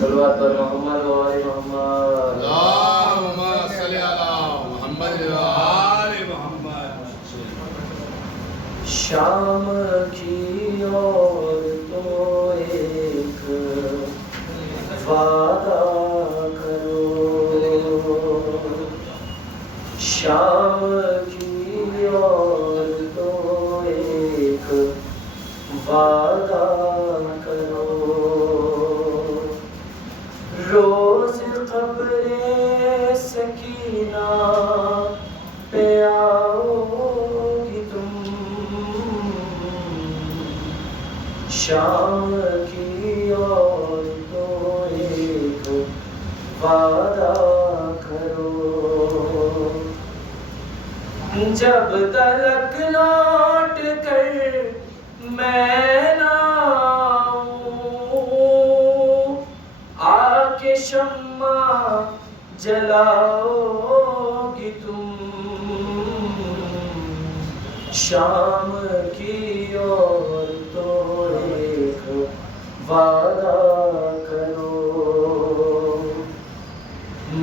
सल्लल्लाहु अलैहि मोहम्मद व आले मोहम्मद। अल्लाहुम्मा सल्ली अला मुहम्मद व आले मुहम्मद। शाम की ओर तो एक वादा करो, शाम की ओर तो एक वादा करो, रोज क़ब्रे सकीना पे आओगी तुम, शाम की ओर तो एक वादा करो, जब तलक लौट कर मैं ना आऊं, आके शम्मा जलाओगी तुम, शाम की ओर तो एक वादा करो,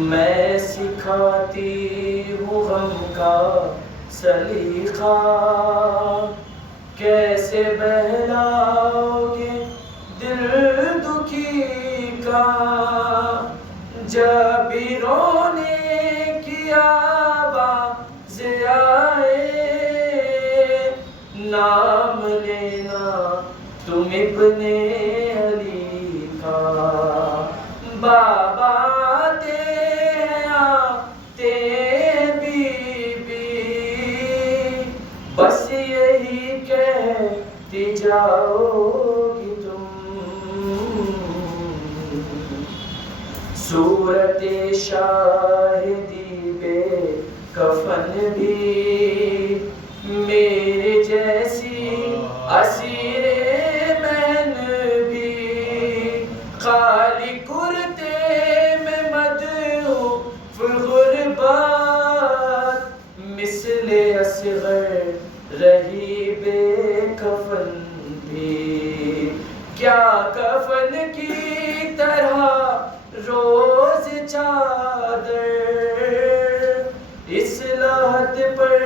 मैं सिखाती हूँ गम का सलीका, कैसे बहलाओगे दिल दुखी का, जब भी रोने की आवाज़ आए, नाम लेना तुम इब्ने अली का, बाबा आते बीबी, बस यही कहती जाओगी तुम, सूरते शाहिदी पे कफन भी मेरे जैसी असीरे महन भी, खाली कुर्ते में मदऊफ गुरबात, मिसले असगर रही बेकफन भी, क्या कफन की तरह रोज चादर इस लहद पर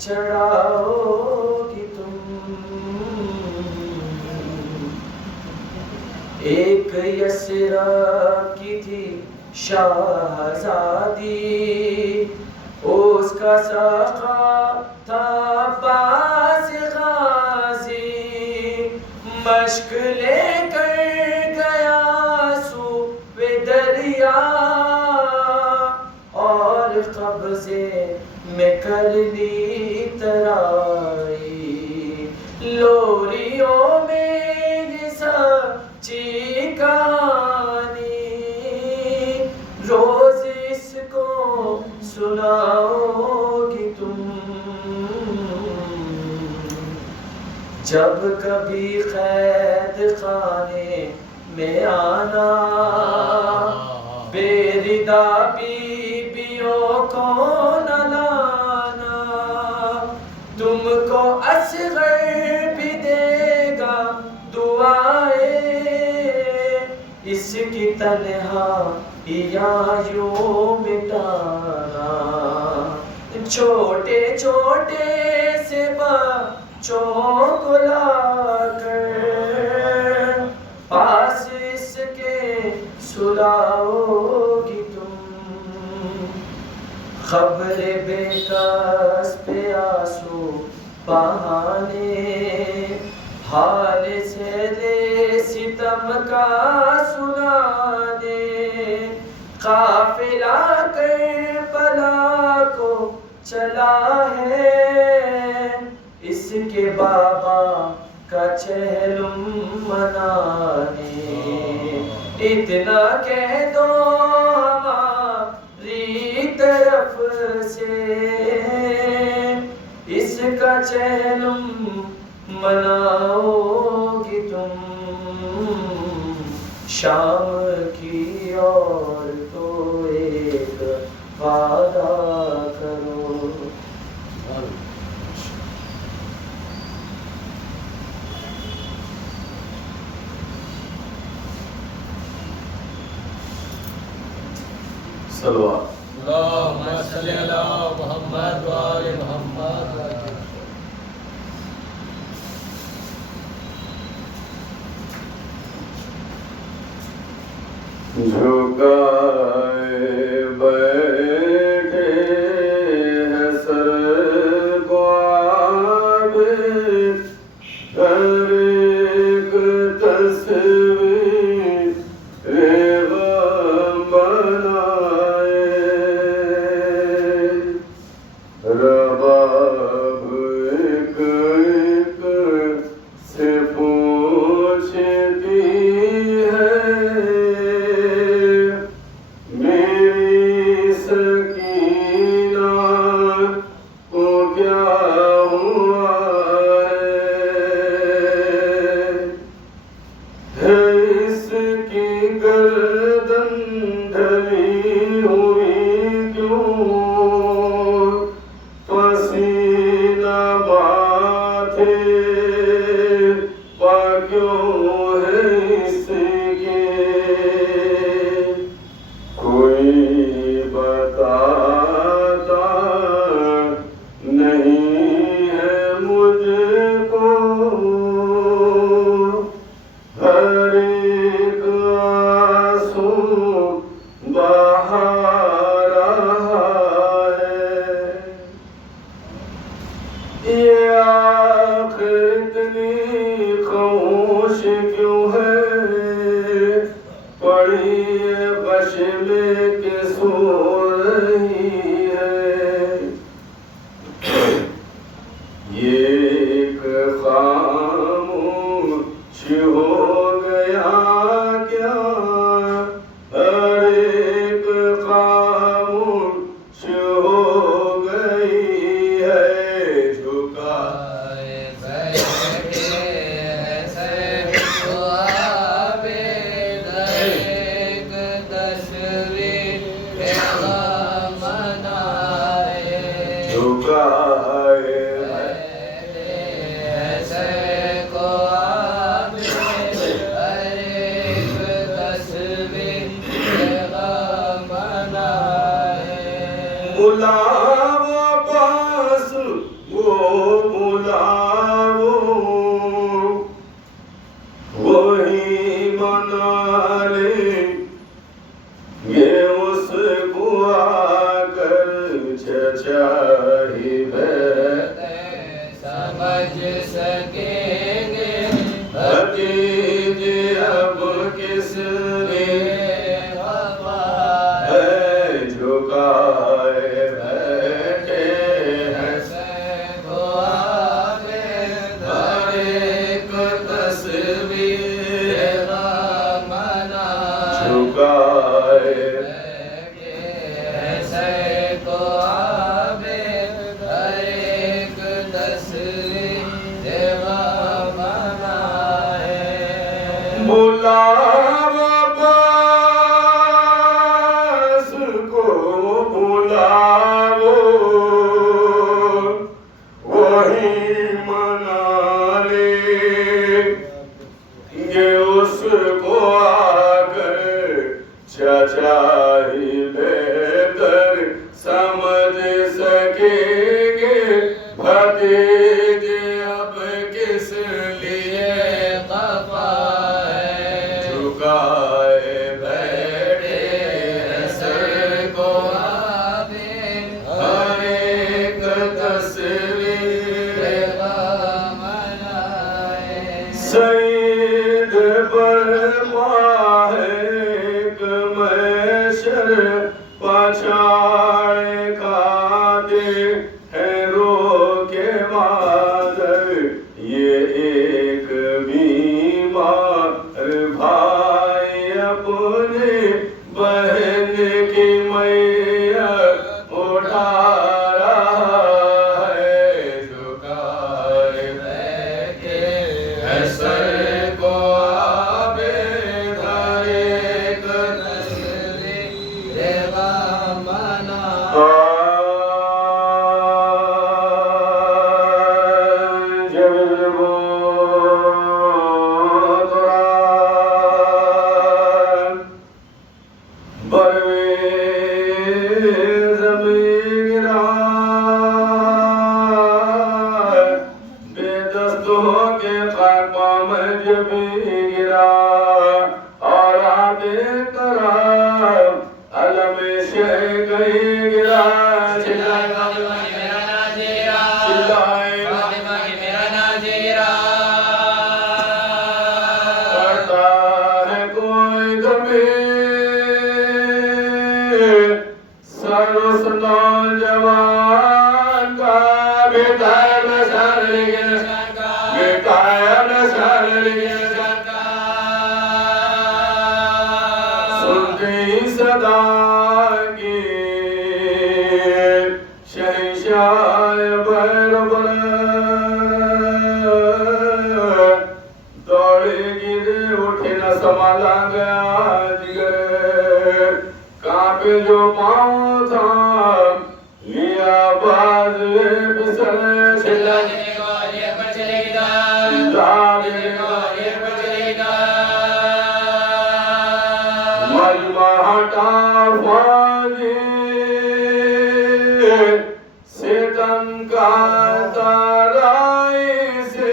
चढ़ाओगी तुम, एक यसरा की थी शाहजादी, उसका सखा था अब्बास गाजी, मश्क लेकर गया सूबे दरिया, और कब्जे में कर ली तराई, लोरियों में ये सच्ची कहानी, रोज इसको सुनाओगी तुम, जब कभी कैद खाने में आना, बेरिदा बीबियों को न लाना, तुमको असगर भी देगा दुआएं, इसकी तन्हाइयाँ यूं मिटाना, छोटे छोटे से बच्चों को लाकर पास इसके सुलाओगी तुम, खबरे बेकस पे आंसू बहाने, हाल से ले सितम का सुनाने, काफिला करबला को चला है, इसके बाबा का चहलुम मनाने, इतना कह दो हमारी तरफ से, इसका चहलुम मनाओगी तुम, शाम की ओर तो एक वादा करो। सलवात। अल्लाहुम्मा सल्ली अला मुहम्मद व आले मुहम्मद। झुकाए बैठे हैं सर को आबिद, हर एक तस्वीर गम बनाए। रबाब एक एक से पूछती है, मेरी सकीना को क्या हुआ है इसकी गर्दन ढली हुई क्यों, पसीना माथे पर क्यों है इसके, कोई बताता नहीं है मुझको, हर एक आंसू बहा रहा है। ये आखिर इतनी खामोश क्यों है, पड़ी बश में के सो रही है। ये एक खामोश हो गया क्या, हर एक खामोश हो गई है। झुका झुकाए बुलाओ पास वो बुलाओ, वही मना ले ये उसको आकर चचाही समझ सकेंगे भतीजे अब किस लिए है, झुकाए बैठे हैं को आगे हर एक तस्वीर मना झुकाए को आगे हर एक तस्वीर मनाए। बुलाओ पास को बुलाओ, वही मना ले ये उसको आकर चचाही बेहतर समझ सकेंगे भतीजे अब किस लिए खफा है। झुकाए बैठे हैं सर को आगे हर एक तस्वीर मनाए। सईद बर्मा है एक मैशर पछाड़ खाते हैं रो के मादर, ये एक बीमार भाई अपने बहन की मैया उठा रहा है। झुकाए बैठे है सर को आबिद गिरा और आते तरफ अलम शह कहीं गिरा चिल्लाए फातिमा की मेरा नाज़ीरा चिल्लाए फातिमा की मेरा नाज़ीरा करता है कोई गमे सर्वस नौजवान का बेटा नशर लेकिन बेटा नशर लेकिन सुनते ही सदा की शहंशाह बरबर दौड़े गिरे उठे न संभाला गया जिगर कांपे जो पाँव था लिया बाज बिसर चिल्लाने को ये पर चलेगा चिल्लाने को ये पर चलेगा मजमा हटा फाजी सितम का ताराई से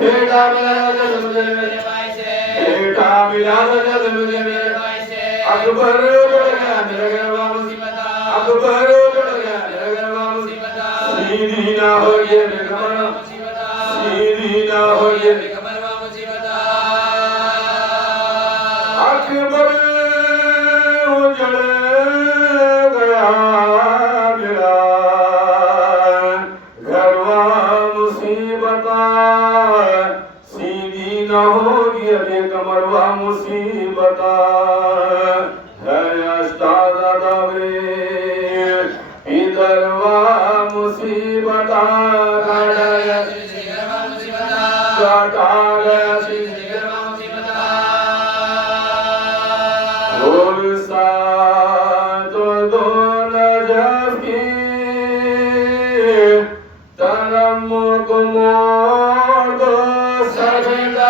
बेटा मिला जद मुझे मेरे भाई से बेटा मिला जद मुझे मेरे भाई से अकबर बढ़ गया मेरा गरबा मुसीबत अकबर बढ़ गया मेरा गरबा मुसीबत सीधी ना हो ये बेखबर मुसीबत सीधी ना हो ये खबर मुसीबत अकबर उजड़ गया मेरा घरवा मुसीबत सीधी न होगी अभी कमरवा मुसीबत है अस्तादा दबे इधरवा मुसीबत काटा गया काटा गया और साथ दो नजफी तरम को मोड़ दो सर बेटा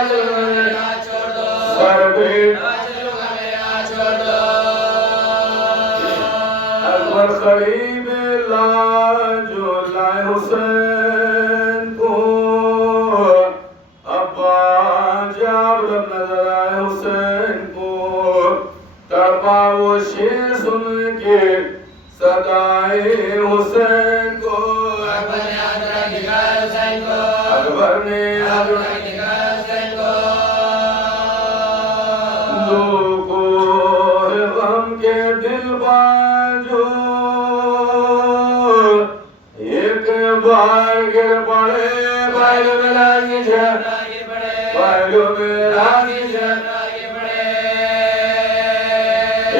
सर बेटा अकबर करीब ला जो लाए हुसैन को अब्बा जब नजर आए हुसैन को तड़पा वो शेर सुन के सदाए हुसैन को अकबर ने लोगो है गम के दिल बाजो एक बार गिर पड़े बैलों में लागी झर बैलों में लागी झर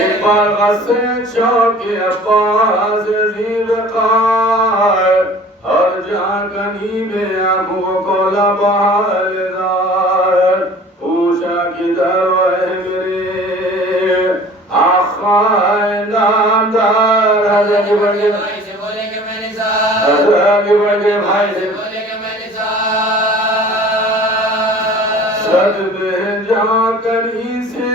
एक बार गस्से चौके अब्बास जीव कार हर जागनी में आंखों को लबालदार पूछा किधर है मेरे आखा नामदार हज़रत की बड़े भाई से हज़रत की बड़े भाई से सद में जागनी से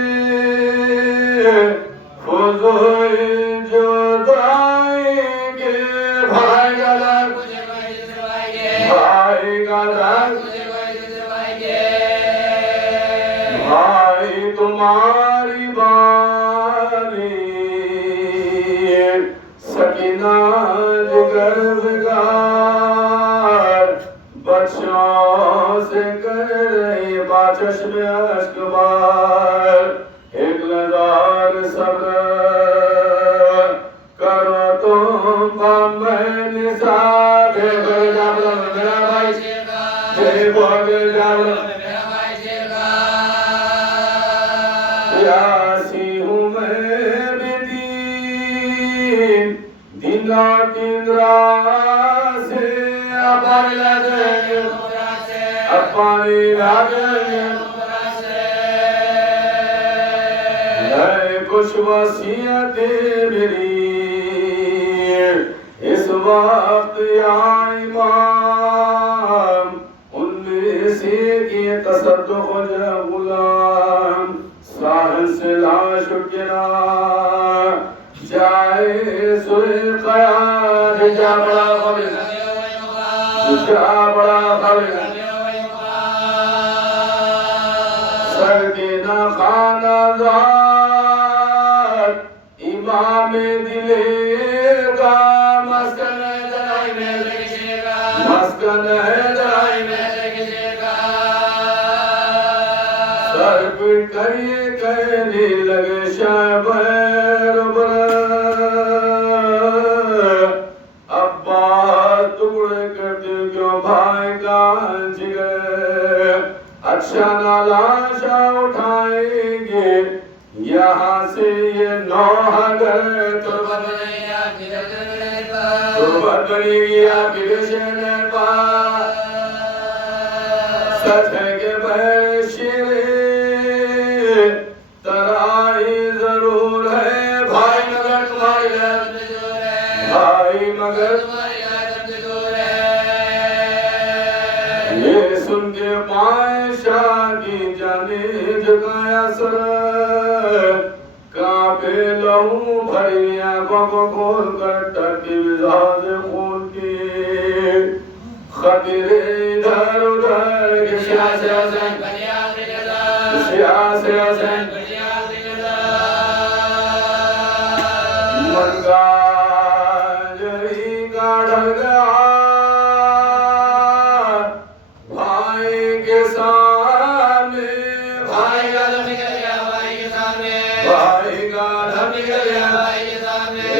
फुज़ोई जो दाएंगे भाई गलत भाई गलत भाई तुम्हारी बानी सकीना जिगर बिगार बच्चों से कर रही बाचश में अश्क बार एक लदार सब्र करो तुम बम्बई निसाब मेरा भाई जय बोल जाओ प्यासी हूँ मैं बेदीन दिन रात से अपने लगेंगे अपने लगेंगे कुछ वसीयतें मेरी इस वक्त या इमाम उनमें से ये तसद्दुक़ गुलाम साहिल से लाश गिरा जाए सुरे क़याद जा बड़ा खबर जा बड़ा खबर करके न खाना ज़ात इमाम दिलेगा मस्कन दराई में लगेगा मस्कन है दराई में सर पिट करिए कहने लगे शाहबर अब्बास टुकड़े करते क्यों भाई का जिगर अच्छा नालाशा उठाएंगे यहाँ से ये नौहगर तुरबत बनेगी आपकी दर्शन पर सच है के बशीर तराई जरूर है भाई मगर तुम्हारी भाई मगर ये सुन के पायशाह की जाने जगाया सर कांपे लहू भरी आंखों को खोल कर टकी विजाज खून की खतरे इधर उधर शिया से हसन मन का जरी का ढल गया भाई के सामने भाई का दम निकल गया भाई के सामने भाई का दम निकल गया भाई के सामने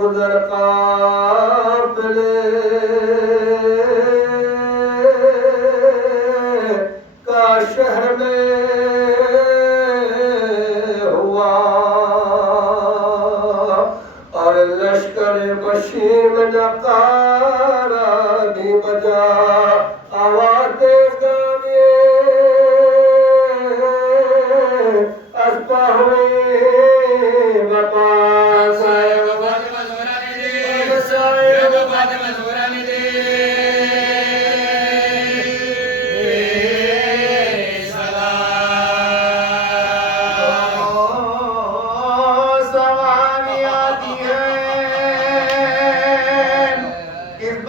गुजर काफिले का शहर में हुआ और लश्कर बशीर नकारा भी बजा आवाज़े गाने अस्पा हुए बपास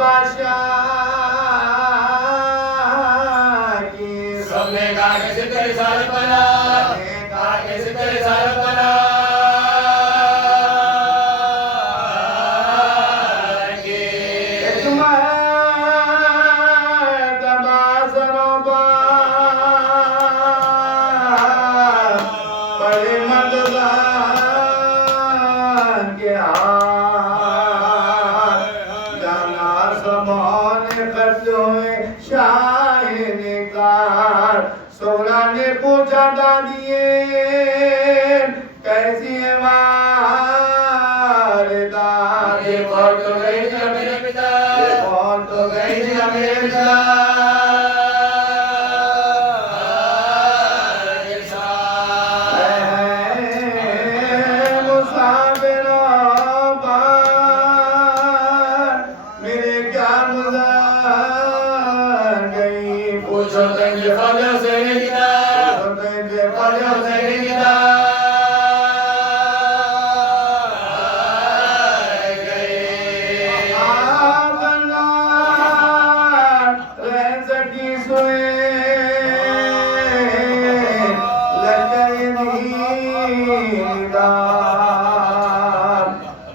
बादशाह की सबने कहा कि सिद्ध रिसालत बना, कहा कि सिद्ध रिसालत बना ने पूछा दादिए कैसी है वालिदा? ये कौन तो गई थी मेरे पिता, ये कौन तो गई थी मेरे पिता? मेरे क्या गुजर गई? पूछो तेरे फजल से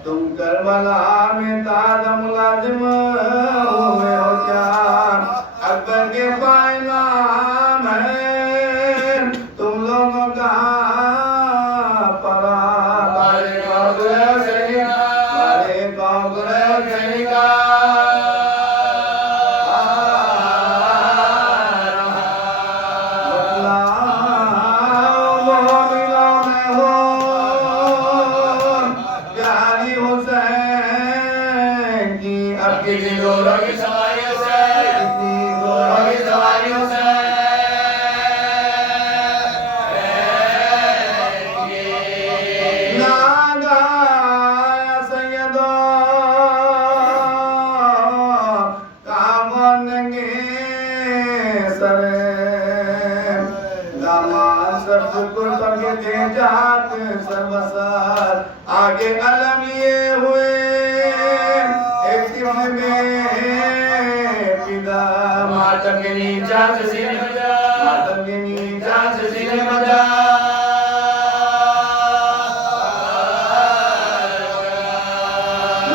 तुम करबला में ताजा मुलाजिम हुए हो क्या? अकबर के पैगाम है तुम लोगों का परा हमारे गाँव सैनिका कितनी गोरों की सवारियों से, कितनी गोरों की सवारियों से नागा सैयदो कामनगे सरे दामान सब कुल तके दे जात सर्वसार आगे अलम लिए हुए मातम के नीचा से सीने बजा, मातम के नीचा से सीने बजा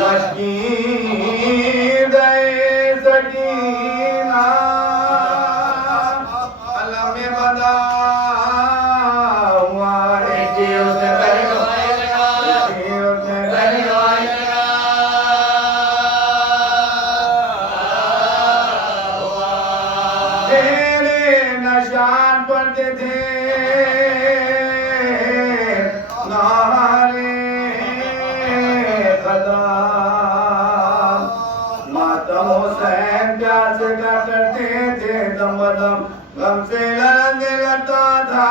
मस्कीन दे सकीना अल्लाह में बदा हुआ है कि उसने पहले गवाई लगा, उसने पहले गवाई लगा निशान पड़ते थे नारे कदम मातम हुसैन प्यास का करते थे दम बदम गम से लड़ने लगता था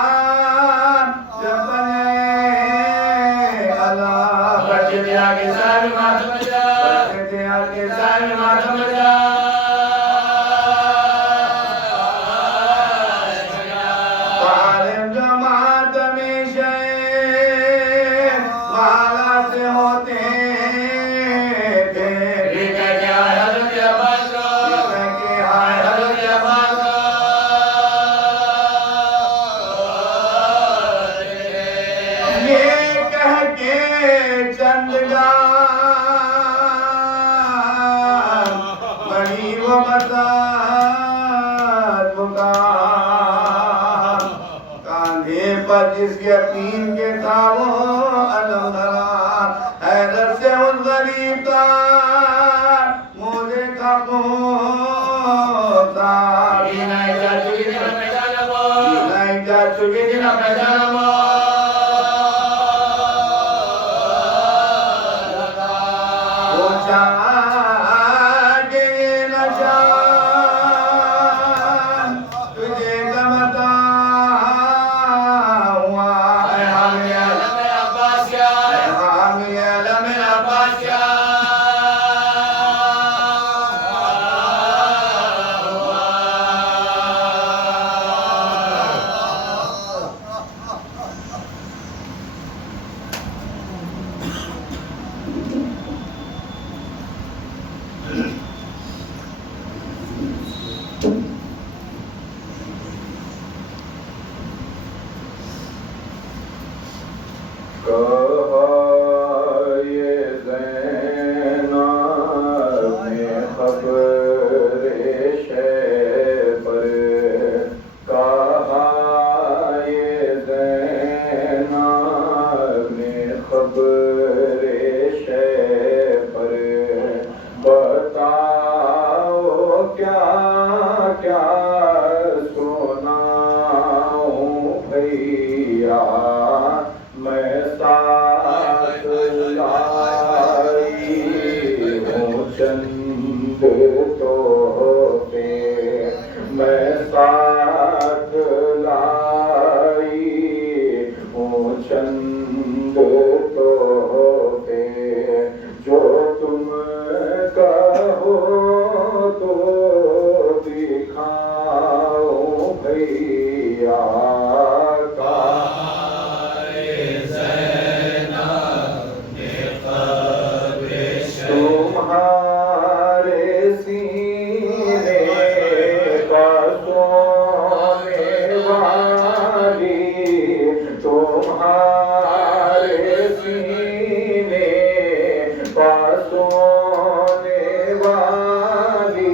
जब बने अल्लाह बच्चे थे आगे सारे मातम बजा, बच्चे थे आगे सारे मातम बजा कांधे पर जिस यतीम के था वो अलम धरा हैदर से उस गरीब का मुझे का पोता नहीं जा चुकी थी ना पहचाना वो, नहीं जा चुकी थी ना पहचाना वो चंद तोहफे मैं साथ लाई हूँ, चंद तोहफे जो तुम कहो तो दिखाओ भैया का। तुम्हारे सीने पर सोने वाली, तुम्हारे सीने पर सोने वाली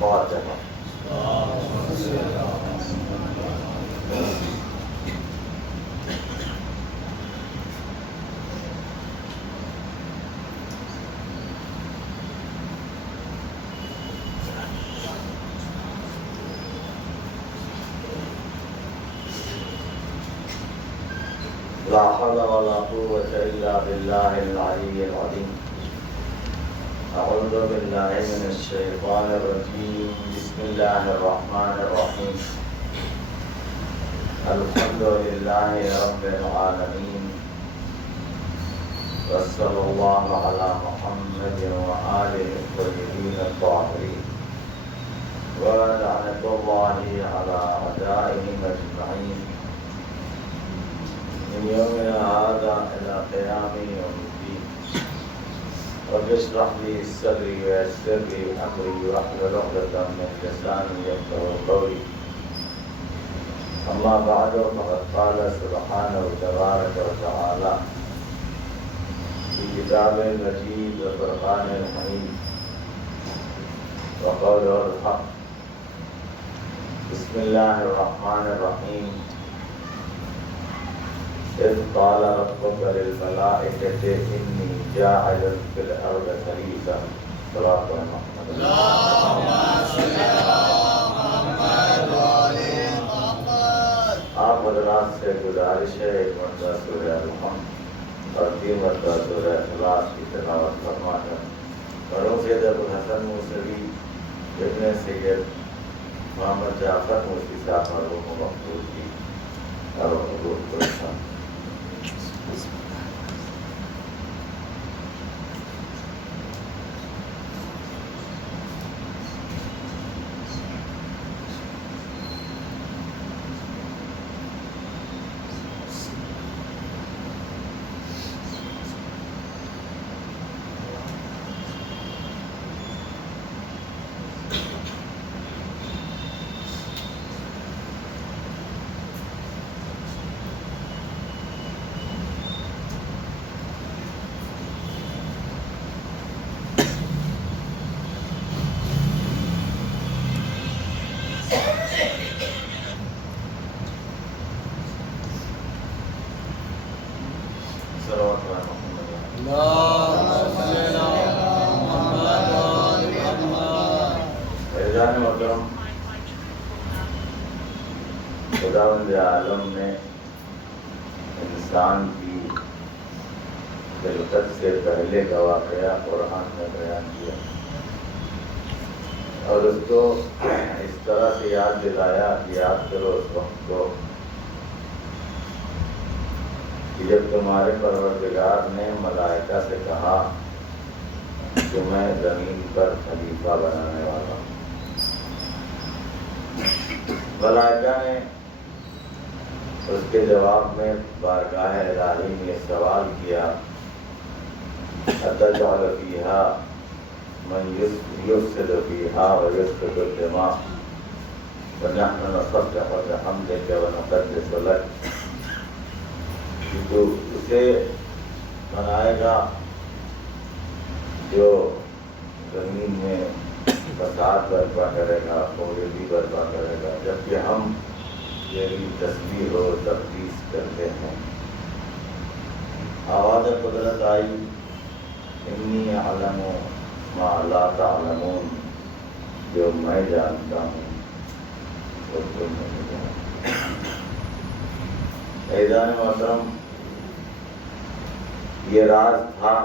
बहुत जगह ला हौला वला कुव्वता इल्ला बिल्लाहिल अलिय्यिल अज़ीम। अऊज़ु बिल्लाहि मिनश शैतानिर रजीम। बिस्मिल्लाहिर्रहमानिर्रहीम अल्हम्दुलिल्लाहि रब्बिल आलमीन वस्सल्लल्लाहु अला मुहम्मदिन व आलिहि तय्यबीन अत्ताहिरीन व लअनतुल्लाहि अला अदाइहिम अजमईन मिन यौमिना हाज़ा इला क़ियामि यौमिद्दीन रब्बि इश्रह ली सदरी व यस्सिर ली अमरी वहलुल उक़दतम मिन लिसानी यफ़क़हू क़ौली अम्मा बअदु फ़क़द क़ाल सुब्हानहु तबारक व तआला फ़ी किताबिल मजीद व फ़ुरक़ानिल हमीद व क़ौलिहिल हक़ बिस्मिल्लाहिर्रहमानिर्रहीम इज़ क़ाल रब्बुका लिल मलाइकति इन्नी जाइलुन फ़िल अर्दि ख़लीफ़ा सल्लल्लाहु अलैहि वसल्लम। आप हज़रात से गुजारिश है एक मरतबा सूरह अल-हम्द और 3 मरतबा सूरह इखलास की तिलावत फरमाकर मरहूम सैयद अबुल हसन मूसवी इब्न सैयद मोहम्मद जाफर मूसवी साहब मरहूम मक़बूल की और कबूल फरमाएं। खुदावंद आलम ने इंसान की खिलकत से पहले का वाक़या कुरान में बयान किया और उसको इस तरह से याद दिलाया कि याद करो उस वक्त को कि जब तुम्हारे परवरदिगार ने मलाइका से कहा कि मैं ज़मीन पर खलीफा बनाने वाला हूँ। मलाइका ने उसके जवाब में बारगाह इलाही में सवाल किया अतजअल फ़ीहा मन युफ़सिदु फ़ीहा व यस्फ़िकु दिमा व नहनु नुसब्बिहु बिहम्दिका व नुक़द्दिसु लक। तो उसे बनाएगा जो ज़मीन में फसाद बर्पा करेगा, बोरियत बर्पा करेगा, जबकि हम तेरी तस्बीह और तक़दीस करते हैं। आवाज़ कुदरत आई इन्नी अअलमु मा ला तअलमून, जो मैं जानता हूँ वो तुम नहीं जानते। ऐज़ान मोहतरम, ये राज था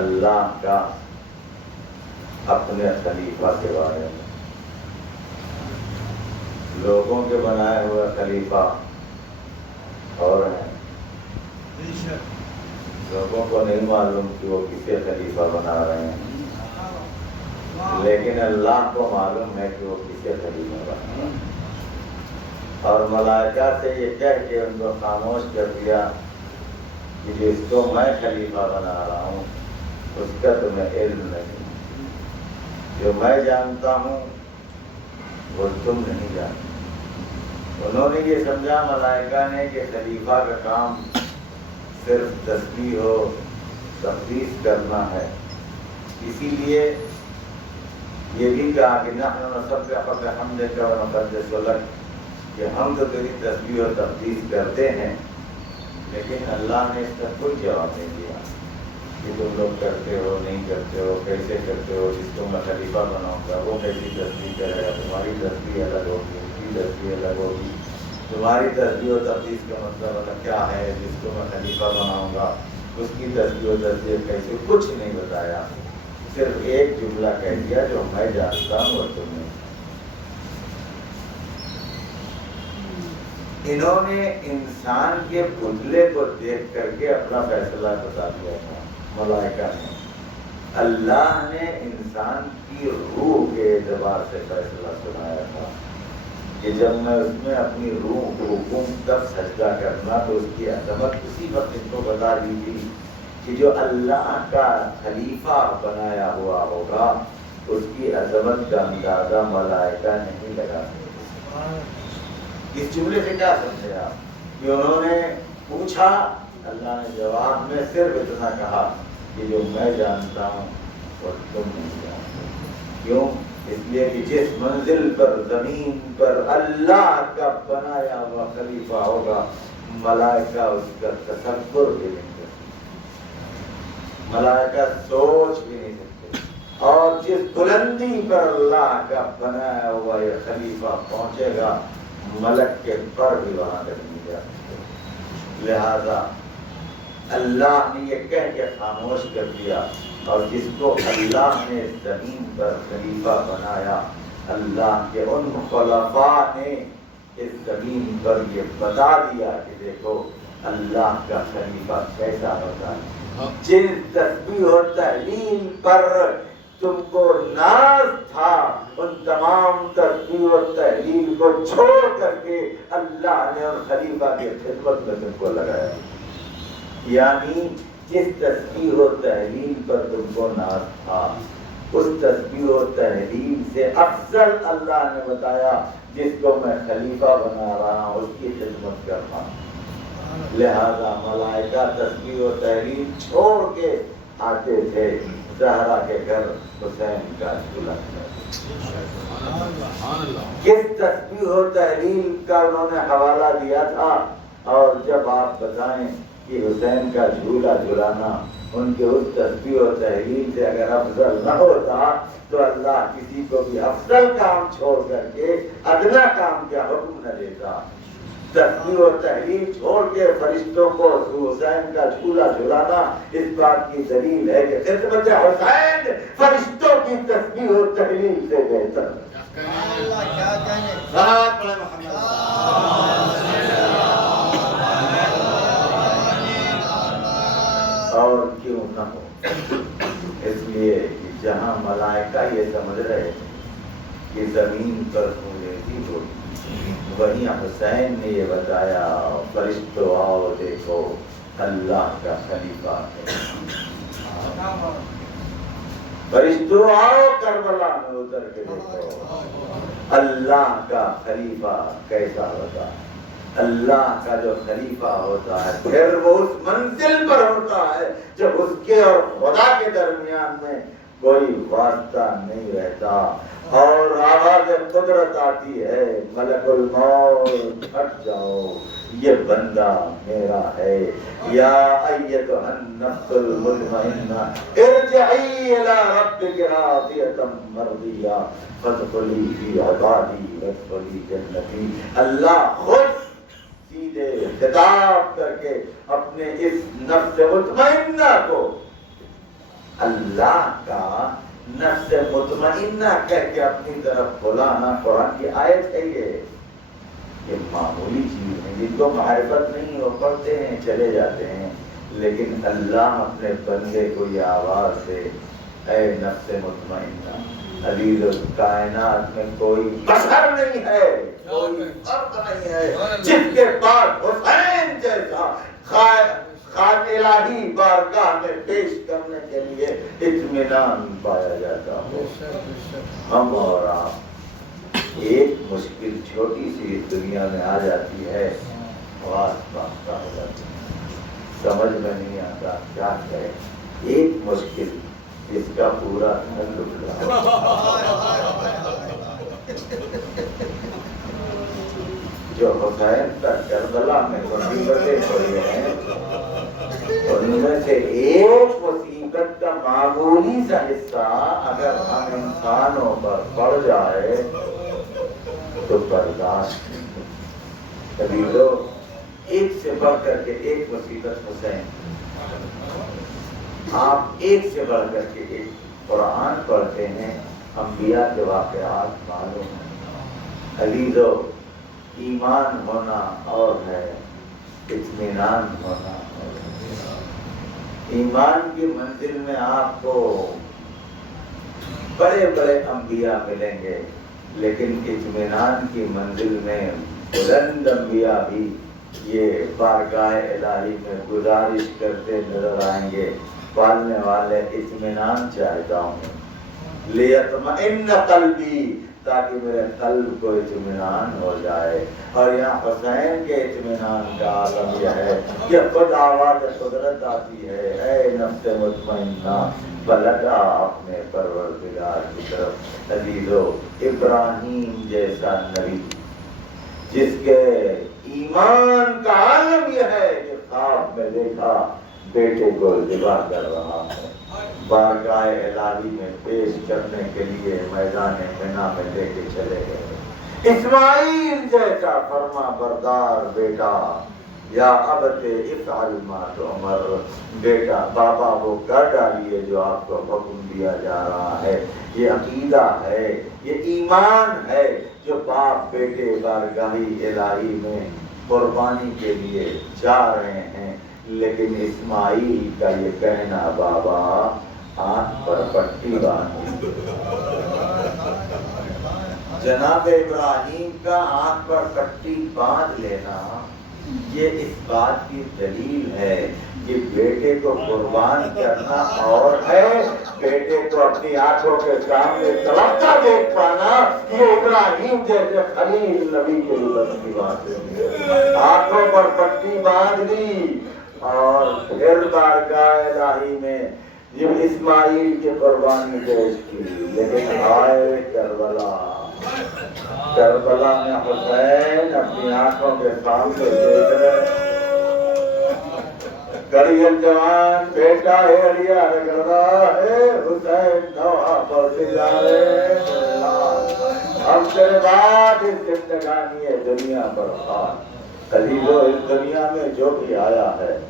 अल्लाह का अपने खलीफा के बारे में। लोगों के बनाए हुए खलीफा और हैं, लोगों को नहीं मालूम कि वो किसे खलीफा बना रहे हैं, लेकिन अल्लाह को मालूम है कि वो किसे खलीफा बना रहे हैं। और मलाइका से ये कह के उनको खामोश कर दिया कि जिसको मैं खलीफा बना रहा हूँ उसका तुम्हें इल्म नहीं, जो मैं जानता हूँ वो तुम नहीं जानते। उन्होंने ये समझा मलाइका ने कि खलीफा का काम सिर्फ तस्बीह हो तक़दीस करना है, इसीलिए ये भी कहा कि नहनु नुसब्बिहु बिहम्दिका व नुक़द्दिसु लक, कि हम तो तेरी तस्बीह और तक़दीस करते हैं। लेकिन अल्लाह ने इसका कोई जवाब नहीं दिया कि तुम लोग करते हो नहीं करते हो, कैसे करते हो। जिसको मैं खलीफा बनाऊंगा वो कैसी तस्बीह करेगा, तुम्हारी तस्बीह अलग होगी, उसकी तस्बीह अलग होगी। तुम्हारी तस्बीह और तक़दीस का मतलब अलग क्या है, जिसको मैं खलीफा बनाऊंगा उसकी तस्बीह और तक़दीस कैसे, कुछ नहीं बताया। सिर्फ एक जुमला कह दिया जो मैं जानता हूँ और तुम नहीं। इन्होंने इंसान के पुतले को देख करके अपना फैसला बता दिया था मलाइका ने। अल्लाह ने इंसान की रूह के एतबार से फैसला सुनाया था कि जब मैं उसमें अपनी रूह को हुकुम तब सजदा करना, तो उसकी अजमत उसी वक्त इनको बता दी थी कि जो अल्लाह का खलीफा बनाया हुआ होगा उसकी अजमत का अंदाजा मलाइका नहीं लगा सकते। इस जुमले से क्या समझे आप कि उन्होंने पूछा, अल्लाह ने जवाब में सिर्फ इतना कहा कि जो मैं जानता हूँ और तुम नहीं जानते। क्यों? इसलिए कि जिस मंजिल पर जमीन पर अल्लाह का बनाया हुआ खलीफा होगा मलाइका उसका तसव्वुर भी नहीं कर सकते, मलाइका सोच भी नहीं सकते। और जिस बुलंदी पर अल्लाह का बनाया हुआ यह खलीफा पहुंचेगा मलक के पर भी वहां तक नहीं जा सकते। लिहाजा अल्लाह ने ये कह के खामोश कर दिया, और जिसको अल्लाह ने जमीन पर खलीफा बनाया, अल्लाह के उन खुलफा ने इस जमीन पर ये बता दिया कि देखो अल्लाह का खलीफा कैसा होता है। जिन तस्बीह और तहलील पर तुमको नाज था, उन तमाम तस्बीह और तहलील को छोड़ करके अल्लाह ने उन खलीफा की खिदमत में तुमको लगाया। यानी जिस तस्बीह और तहलील पर तुमको नाज था, उस तस्बीह और तहलील से अफजल अल्लाह ने बताया जिसको मैं खलीफा बना रहा हूँ उसकी खिदमत करना। लिहाजा मलाइका तस्बीह और तहलील छोड़ के आते थे ज़हरा के घर हुसैन का झूला। किस तस्बीह और तहलील का उन्होंने हवाला दिया था, और जब आप बताएं कि हुसैन का झूला झुलाना उनके उस तस्बीह और तहलील से अगर अफजल न होता तो अल्लाह किसी को भी अफजल काम छोड़ करके अदना काम का हुक्म न देता। तस्बीह और तहलील छोड़ के फरिश्तों को हुसैन का झूला झुलाना इस बात की दलील है कि खिदमत हुसैन फरिश्तों की तस्बीह और तहलील से बेहतर। और क्यों न हो, इसलिए कि जहाँ मलाइका ये समझ रहे कि जमीन पर अंग्रेजी होगी, वहीं हुसैन ने ये बताया फरिश्तों आओ देखो अल्लाह का खलीफा है। फरिश्तों आओ करबला में उतर के देखो अल्लाह का खलीफा कैसा होता है। अल्लाह का जो खलीफा होता है फिर वो उस मंजिल पर होता है जब उसके और खुदा के दरमियान में कोई वास्ता नहीं रहता, और आवाज कुदरत आती है मलकुल मौत हट जाओ ये बंदा मेरा है। या अय्यतुहन नफ्सुल मुतमइन्ना इरजिई इला रब्बिकी रादियतम मर्दिया फदखुली फी इबादी वदखुली जन्नती। अल्लाह खुद सीधे खिताब करके अपने इस नफ्स मुतमइन्ना को, अल्लाह का नफ्स मुतमइन्ना कह के अपनी तरफ बुलाना कुरान की आयत है। ये मामूली चीज है, जिनको मारिफत नहीं हो पढ़ते हैं चले जाते हैं, लेकिन अल्लाह अपने बंदे को ये आवाज से ऐ नफ्स मुतमइन्ना, अजीज कायनात में कोई बशर नहीं है, कोई फर्क नहीं है जिसके पास हुसैन जैसा खानिलाही बारगाह में पेश करने के लिए इत्मीनान पाया जाता हो। हम और आप एक मुश्किल छोटी सी दुनिया में आ जाती है, वास्ता हो जाती है, समझ में नहीं आता क्या कहे। एक मुश्किल इसका पूरा धन लुट जो हुसैन का करबला में मुसीबतें पड़ी हैं, उनमें से एक मुसीबत का मामूली सा हिस्सा अगर हम इंसानों पर पड़ जाए तो बर्दाश्त नहीं। कभी लोग एक से बढ़ करके एक मुसीबत हुसैन, आप एक से बढ़ करके एक कुरान पढ़ते हैं, अंबिया के वाक़यात मालूम है। अजीजो, ईमान होना और है, इत्मीनान होना और है। ईमान की मंजिल में आपको बड़े बड़े अंबिया मिलेंगे, लेकिन इत्मीनान की मंजिल में बुलंद अंबिया भी ये बारगाह इलाही में गुजारिश करते नजर आएंगे, पालने वाले इत्मीनान चाहता हूँ, लियत्मइन्न क़ल्बी, ताकि मेरे कल्ब को इत्मीनान हो जाए। और यहाँ हुसैन के इत्मीनान का आलम यह है कि खुद आवाज़ कुदरत आती है, ऐ नफ्स मुतमइन्ना पलटा अपने परवरदिगार की तरफ। अजीजो, इब्राहीम जैसा नबी जिसके ईमान का आलम यह है कि ख्वाब में देखा बेटे को ज़िबा कर रहा है, बारगाह इलाही में पेश करने के लिए मैदान मिना में लेके चले गए। इस्माइल जैसा फरमा बरदार बेटा, या अबते इफ़अल मा तुअमर, बेटा बाबा वो कर डालिए जो आपको हुक्म दिया जा रहा है। ये अकीदा है, ये ईमान है जो बाप बेटे बारगाही इलाही में कुर्बानी के लिए जा रहे हैं। लेकिन इस्माइल का ये कहना, बाबा आंख पर पट्टी बांधी, जनाब इब्राहीम का आंख पर पट्टी बांध लेना, ये इस बात की दलील है कि बेटे को कुर्बान करना और है बेटे को अपनी आंखों के सामने तड़पता देख पाना, ये इब्राहीम जैसे खलील नबी के लिए की बात है। आंखों पर पट्टी बांध दी और फिर बारगाह इलाही में जब इस्माइल की कुर्बानी पेश की। लेकिन आए करबला में हुसैन अपनी आंखों के सामने देख रहे, करियल जवान बेटा हेड़िया रगड़ रहा है, हुसैन नवा पड़ते जा रहे, अब तेरे बाद इस जिंदगानी है दुनिया पर खान। अजीजो, इस दुनिया में जो भी आया है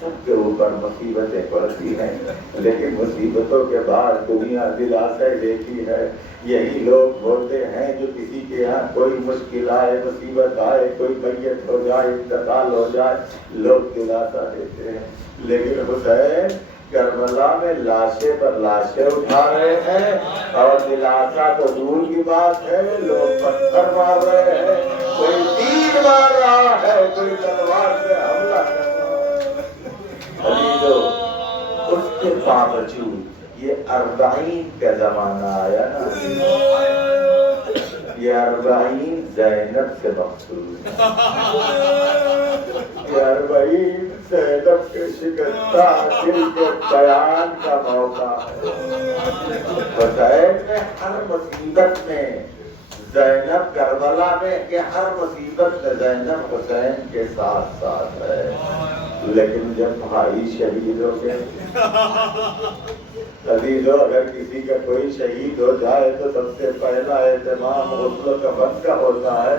सबके ऊपर मुसीबतें पड़ती हैं, लेकिन मुसीबतों के बाद दुनिया दिलासा देती है। यही लोग बोलते हैं जो किसी के यहाँ कोई मुश्किल आए, मुसीबत आए, कोई मैयत हो जाए, इंतकाल हो जाए, लोग दिलासा देते हैं। लेकिन हुसैन करबला में लाशें पर लाशें उठा रहे हैं और दिलासा तो दूर की बात है, लोग पत्थर मार रहे हैं, कोई तीर मार रहा है, कोई तलवार से हमला कर रहा है। तो उसके बावजूद ये 40 का जमाना आया ना, ये 40 ज़ैनब से मखसूस है, ये 40 ज़ैनब के शिकस्ता दिल के बयान का मौका है। हुसैन में हर मुसीबत में ज़ैनब, करबला में के हर मुसीबत में ज़ैनब हुसैन के साथ साथ है। लेकिन जब भाई शहीद हो गए, अजीजों, अगर किसी का कोई शहीद हो जाए तो सबसे पहला एहतमाम गुस्ल कफन का होता है।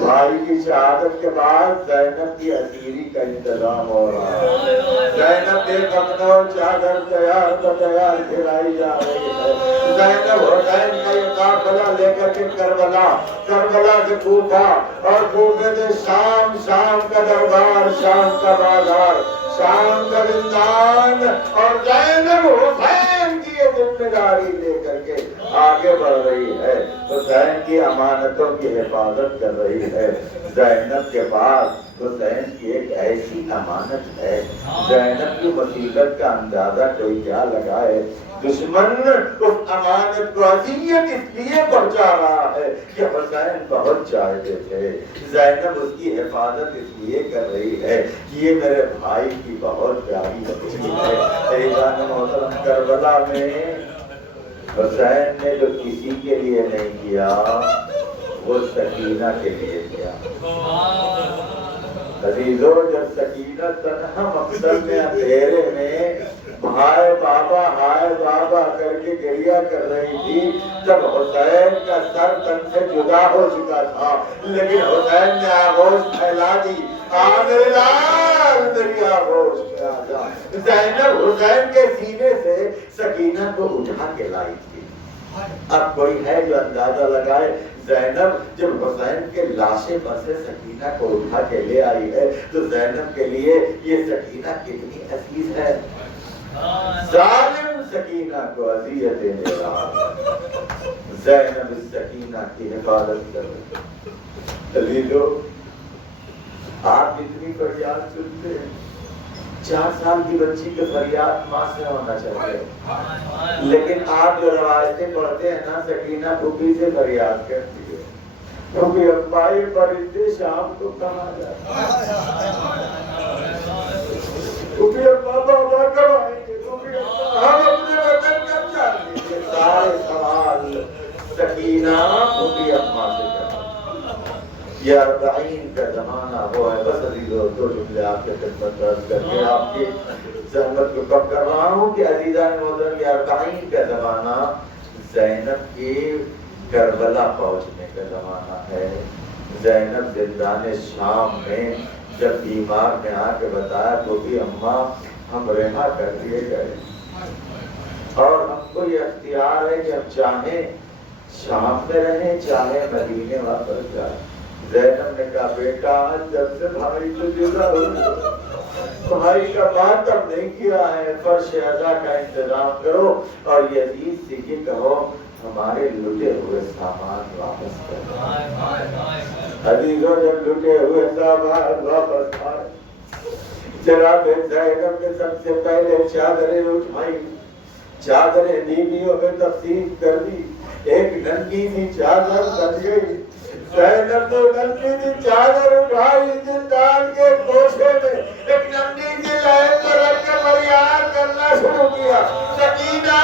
भाई की शहादत के बाद ज़ैनब की असीरी का इंतजाम हो रहा है। ज़ैनब के कफन और चादर तैयार गिराई जा रही है। ज़ैनब हुसैन का ये काफिला लेकर के करबला से कूफा और कूफे से शाम, शाम का दरबार, शाम का बाजार, शाम का जिंदान, और ज़ैनब हुसैन की ये जिम्मेदारी लेकर के आगे बढ़ रही है। हुसैन की अमानतों की हिफाजत कर रही है। ज़ैनब के पास हुसैन की एक ऐसी अमानत है, ज़ैनब की मुसीबत का अंदाजा कोई क्या लगाए। दुश्मन उस अमानत को अज़ियत इसलिए पहुंचा रहा है कि हुसैन बहुत चाहते थे, ज़ैनब उसकी हिफाजत इसलिए कर रही है कि ये मेरे भाई की बहुत प्यारी बच्ची है। मोहतरम, करबला में हुसैन ने जो किसी के लिए नहीं किया वो सकीना के लिए किया। अजीजों, जब सकीना तन्हा मकसद में अंधेरे में हाय बाबा करके गिरिया कर रही थी, जब हुसैन का सर तन से जुदा हो चुका था, लेकिन हुसैन ने आगोश फैला दी, मेरी आगोश में आ था। ज़ैनब हुसैन के सीने से सकीना को उठा के लाई थी। अब कोई है जो अंदाजा लगाए, ज़ैनब जब हुसैन के लाशे पर से सकीना को उठा के ले आई है तो ज़ैनब के लिए ये सकीना कितनी अजीज है। जालिम सकीना को अज़ियतें दे रहा है, ज़ैनब इस सकीना की हिफाजत कर रही। अजीजों, आप इतनी फरियाद सुनते हैं, 4 साल की बच्ची की फरियाद माँ से होना चाहिए, लेकिन आप जो रवायतें पढ़ते हैं ना, सकीना फूफी से फरियाद करती है, फूफी अम्माई परिंदे शाम को कहाँ जाए, फूफी अम्मा बाबा कब आएंगे, फूफी अम्मा हम अपने वतन कब जाएंगे। ये सारे सवाल सकीना फूफी अम्मा से करती। ये 40 का जमाना वो है। बस अजीजों, 2 जुमले आपके खिदमत अर्ज करके आपकी सहमत को कम कर रहा हूँ कि अजीजा ने मोहतरम, ये 40 का जमाना ज़ैनब के करबला पहुंचने का जमाना है। ज़ैनब जिंदाने शाम में जब बीमार ने आके बताया तो भी अम्मा हम रिहा कर दिए गए और हमको ये अख्तियार है कि हम चाहे शाम में रहें चाहे मदीने वापस जाए। ज़ैनब ने कहा, बेटा जब से भाई को जुदा हो, भाई का मातम नहीं किया है, फर्श अज़ा का इंतजाम करो और यजीद से ये कहो हमारे लुटे हुए सामान वापस करो। अजीजों, जब लुटे हुए सामान वापस आए, जनाब ज़ैनब ने सबसे पहले चादरें उठाई, चादरें बीवियों में तकसीम कर दी, एक नंगी सी चादर बन गई। ज़ैनब ने नंगी सी चादर उठाई, जिंदान के गोशे में एक नंगी सी लहर पर रख कर फरियाद करना शुरू किया, सकीना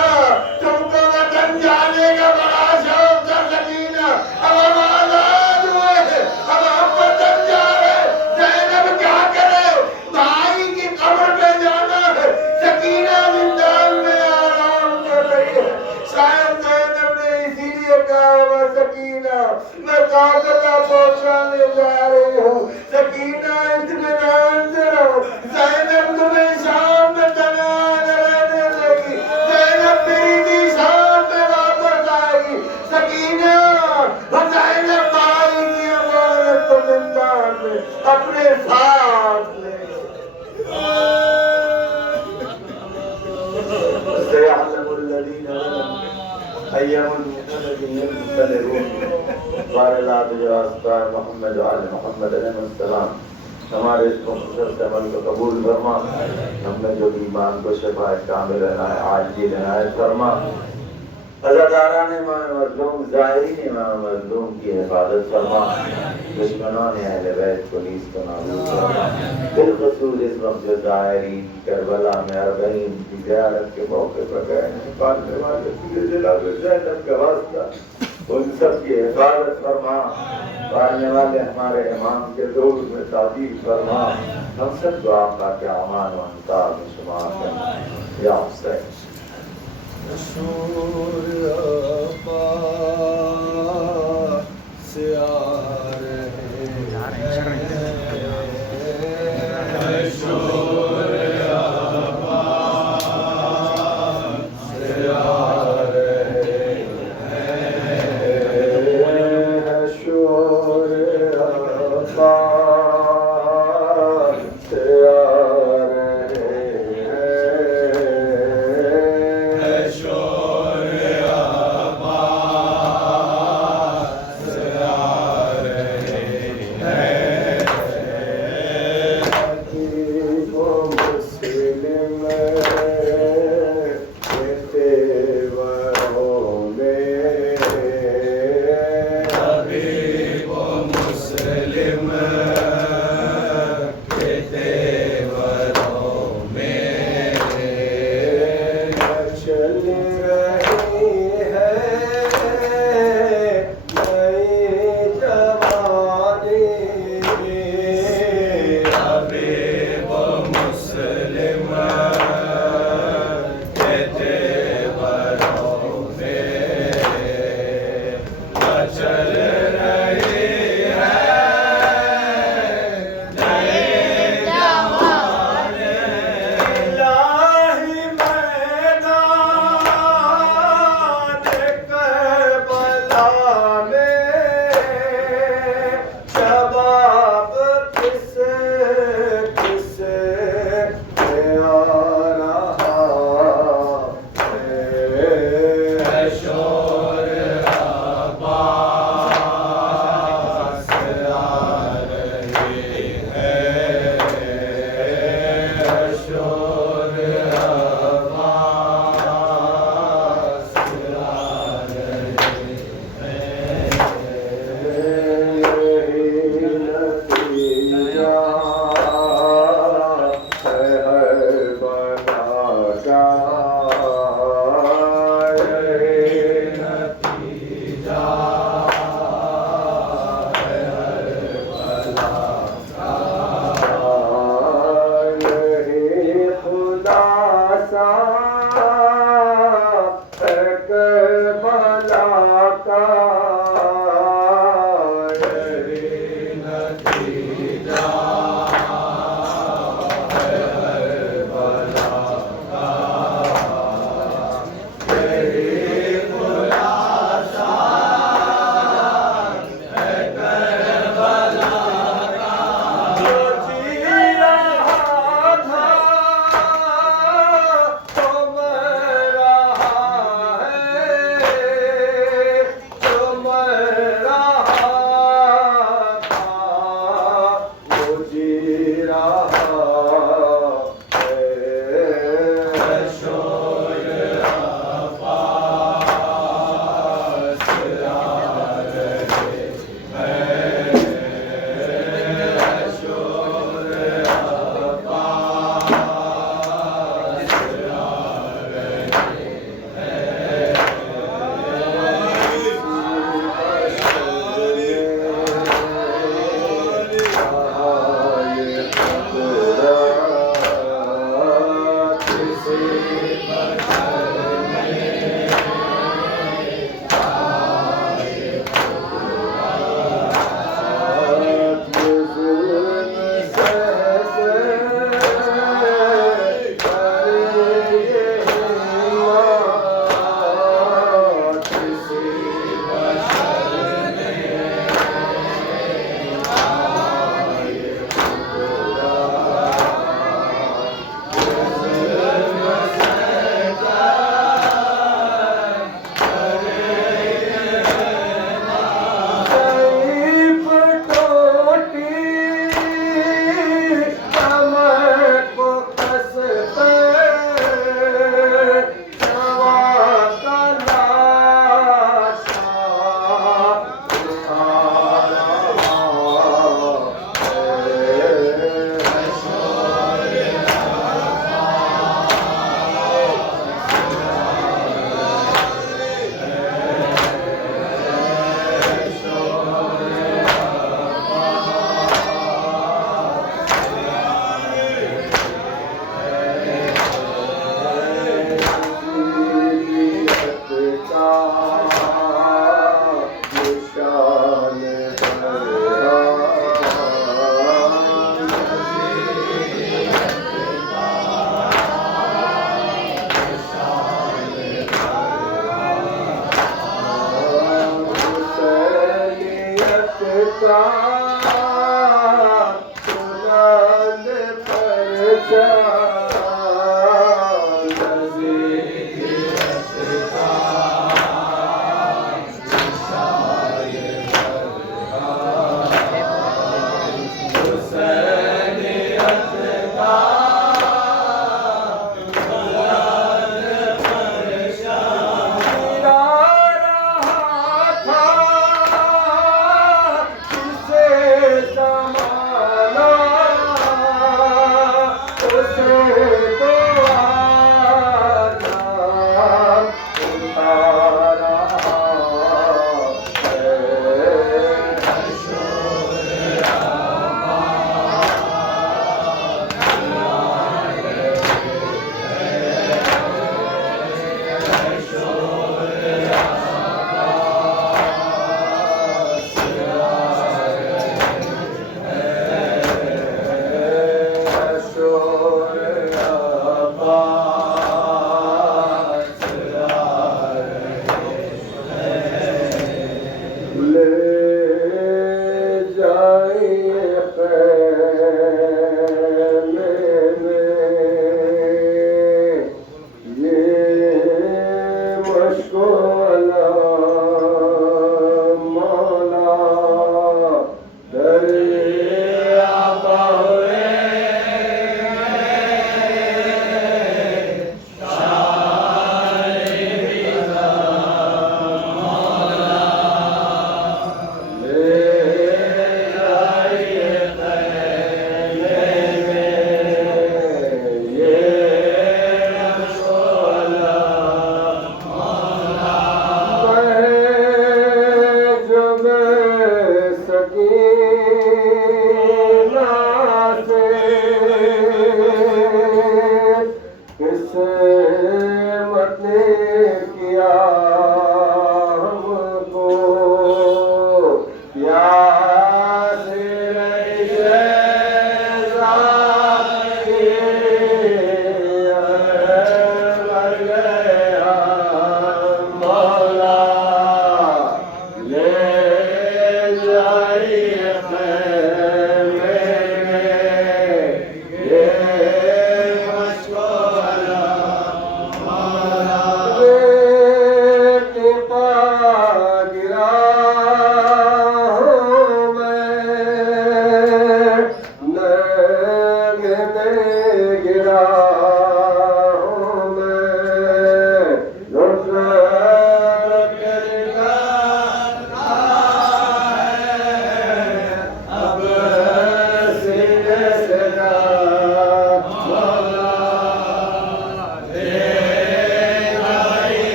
तुमको वतन जाने का बड़ा शौक था सकीना, अब हम आजाद हुए हैं, अब हम वतन जा रहे। ज़ैनब क्या करे, भाई की कब्र पे जाना है, सकीना जिंदान में आराम कर रही है। शायद ज़ैनब ने इसीलिए कहा, सकीना मैं काबला पहुंचाने जा रही हूँ, सकीना इत्मीनान से रहो, ज़ैनब तुम्हें शाम में तनहा रहने देगी, ज़ैनब मेरी शाम में वापस आएगी, सकीना ज़ैनब भाई की अमानत को जिंदान में अपने साथ ले। हमारे इस मुख्तसर से अमल को कबूल फरमा, हमने जो ईमान को शफाअत कामिल रहना आज ये रहना फरमा। अज़ादारान इमाम मज़लूम, ज़ाहिरीन इमाम मज़लूम की हिफाजत फरमा, दुश्मनों ने अहले बैत को नीज़ को नाबूद फरमा। बिलख़ुसूस इस वक्त जो ज़ाहिरीन करबला में 40 की ज़ियारत के मौके पर गए हैं, पालने वाले पूरे जिला में ज़ैनब का वास्ता उन सब की हिफाजत फरमा, पालने वाले हमारे इमाम के दूर में ताबीर फरमा, हम सब को आपका क्या अमान व अंतार में शुमार करना या हुसैन। से आ रहे मुस्लिम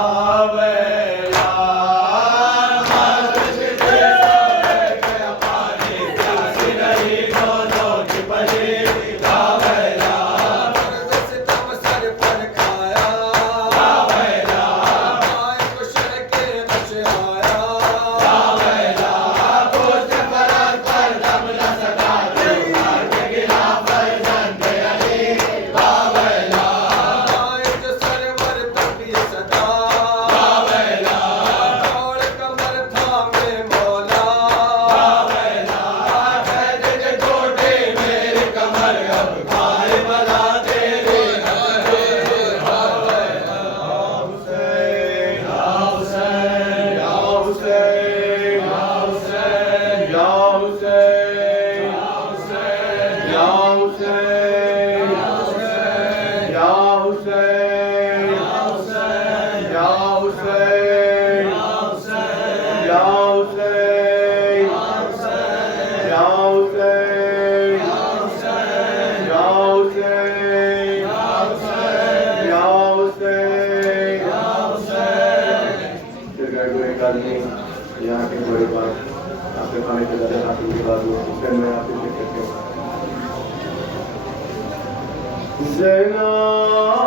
आवेला आदमी यहाँ के बड़े बात आपके खाने के ज़्यादा हासिल के बाद फिर मैं आपसे करते हूँ ज़नाब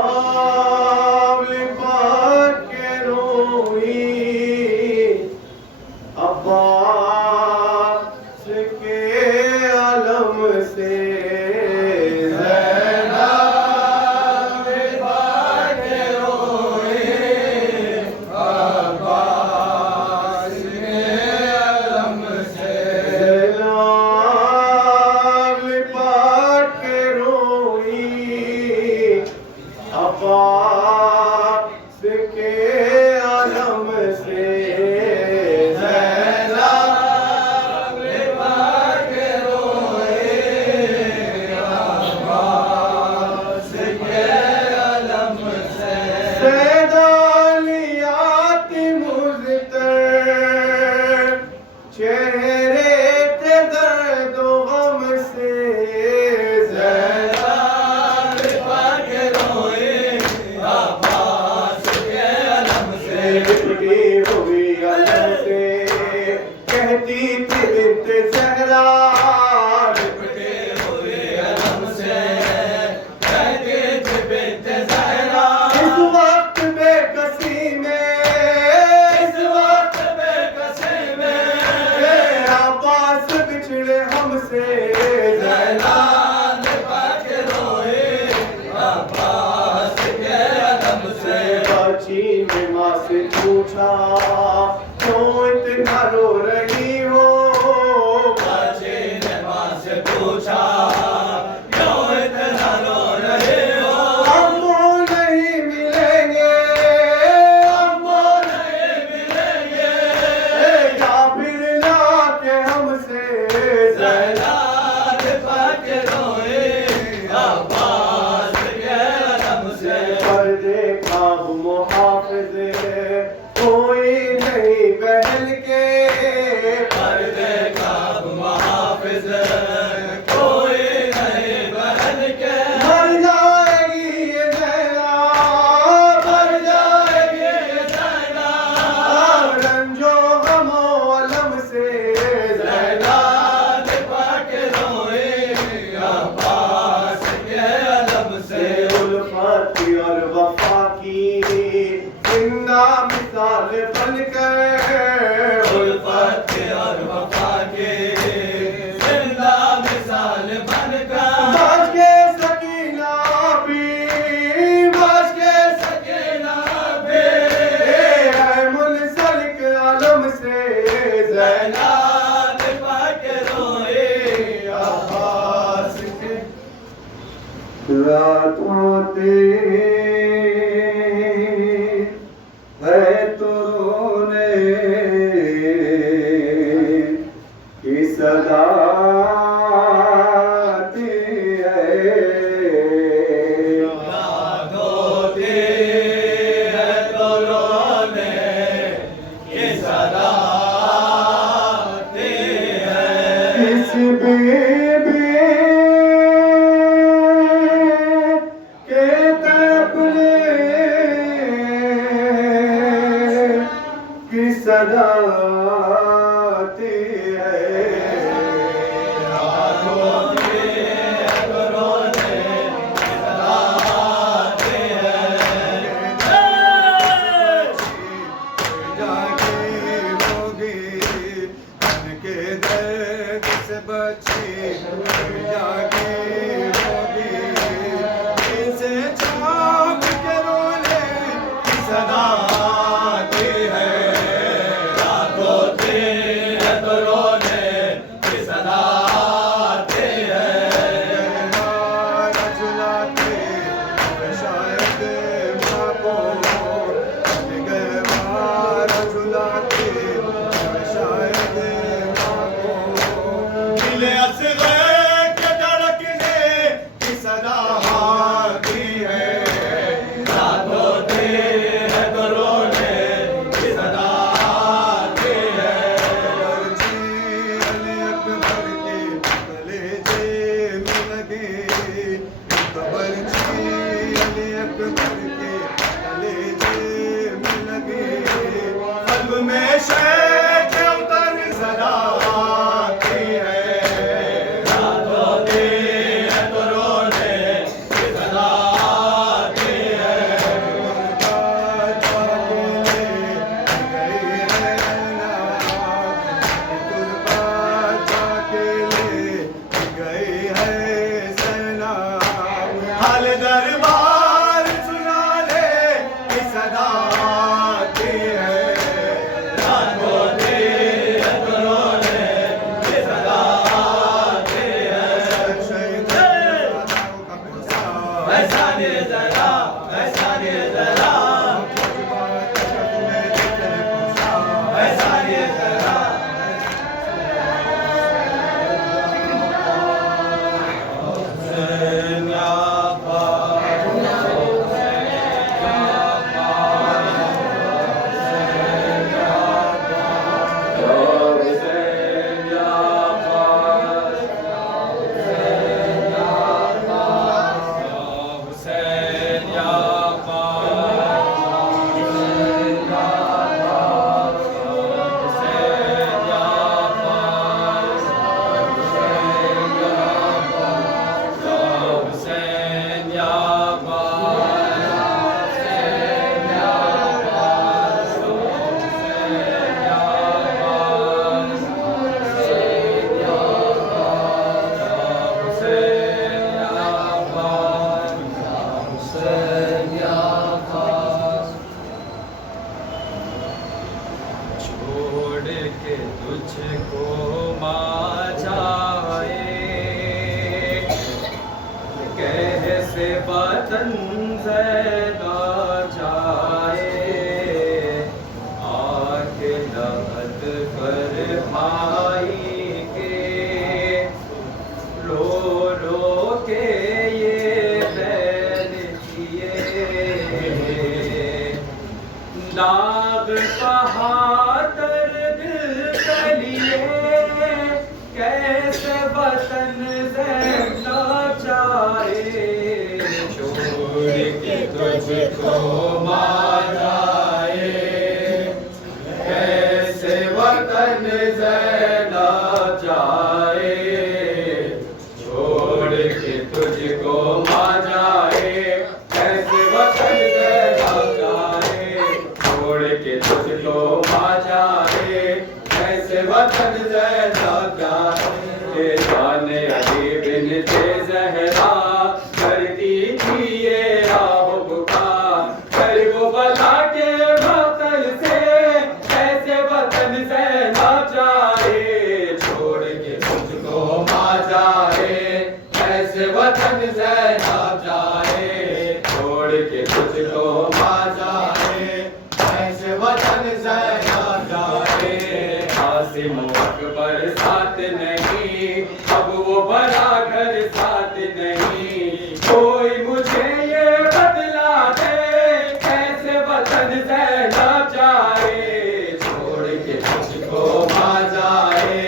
लिपाट के रोई अब्बास के अलम से सदा है वतन ज़ैदा जाए, आँख लहत कर भाई के रो रो के ये बैल किए, दाग बहादुर दिल तलिए, कैसे वतन ज़ैदा जाए, छोड़ के तुझको माँ जाए, कैसे वतन ज़ैदा जाए, छोड़ के तुझको माँ जाए, कैसे वतन ज़ैदा जाए, छोड़ के तुझको माँ जाए, कैसे वतन ज़ैदा जाए, जाने अली बिन से ज़हरा करती थी ये राह पुकार, कर वो बला के बतल से कैसे वतन ज़ैदा जाए, छोड़ के तुझको माँ जाए, कैसे वतन ज़ैदा जाए, छोड़ के तुझको माँ जाए, कैसे वतन ज़ैदा जाए, आसिम अकबर साथ नहीं, अब वो बड़ा घर साथ नहीं, कोई मुझे ये बदला दे, कैसे वतन ज़ैदा जाए, छोड़ के तुझको माँ जाए,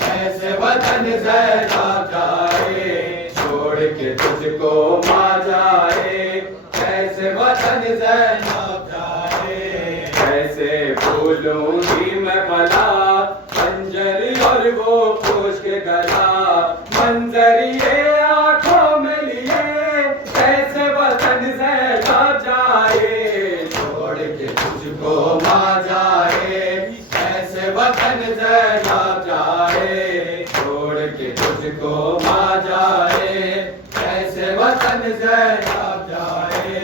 कैसे वतन ज़ैदा जाए, छोड़ के तुझको माँ जाए, कैसे वतन ज़ैदा जाए, कैसे भूलूंगी मैं भला खंजर और वो खुश के गला, मंजर ये आँखों में लिए, कैसे वतन ज़ैदा जाए, छोड़ के तुझको माँ जाए, कैसे वतन ज़ैदा जाए, छोड़ के तुझको माँ जाए, कैसे वतन ज़ैदा जाए,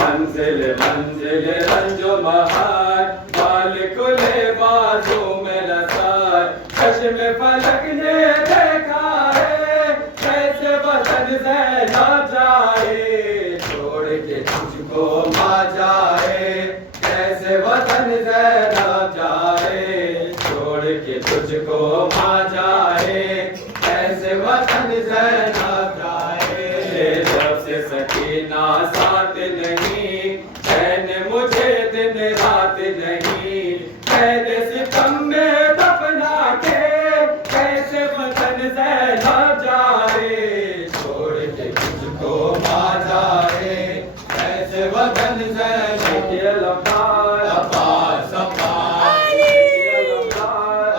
मंजिल मंजिल रंजो महार, बाल खुले बाजू में रसार, चश्म फलक ने देखा है, कैसे वतन ज़ैदा जाए, छोड़ के तुझको माँ जाए, कैसे वतन ज़ैदा जाए, छोड़ के तुझको माँ जाए, कैसे वतन ज़ैदा जाए, जब से सकीना साथ नहीं, चैन मुझे दिन रात नहीं, कैद सितम में दफना के, कैसे वतन ज़ैदा जाए, छोड़ के तुझको माँ जाए, कैसे वतन ज़ैदा लबार अब्बास अब्बास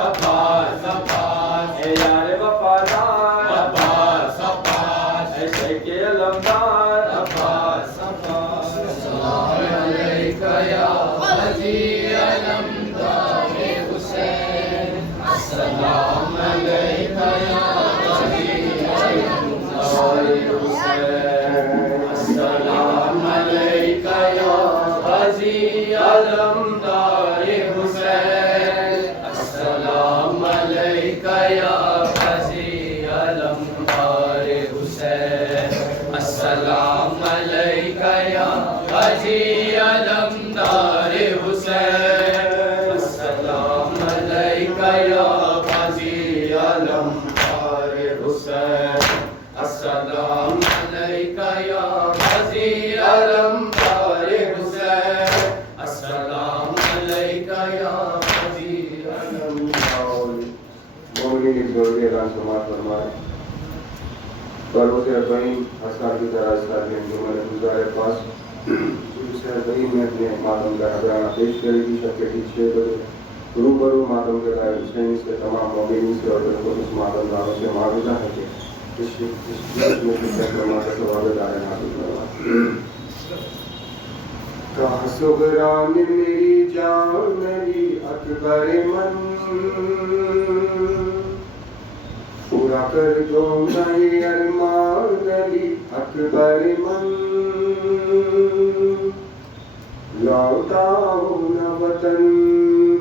अब्बास अब्बास यार वफादार अब्बास अब्बास शेखे लबार अब्बास अब्बास, सलाम अलैका या हजी अलमदार हुसैन, अस्सलाम अलैका या हजी अलमदार हुसैन, अस्सलाम अलैका या हजी अलमदार हुसैन, अस्सलाम अलैका या हजी अलमदार हुसैन, अस्सलाम अलैका या हजी अलमदार हुसैन, अस्सलाम अलैका या हजी अलमदार हुसैन, अस्सलाम अलैका या हजी अलमदार हुसैन, अस्सलाम अलैका या हजी अलमदार। मौलवी जोड़े रान समाज फरमाए, बरोज़ अर्बईन अस्कार की तरह अस्कार के जुमले गुज़ारे पास, इस अर्बईन में अपने मातम का बयान पेश करेगी, शब के ठीक 6 बजे रूबरू मातम के दायर हुसैन के तमाम मौलवी से और बिल्कुल इस मातम दारों से माविज़ा है कि इस में शिरकत करना का सवाबदार नाज़िल करना। कहा सुगरान मेरी जान अली अकबर मन, पूरा कर दो नए अरमान अली अकबर मन, लौटाओ न वतन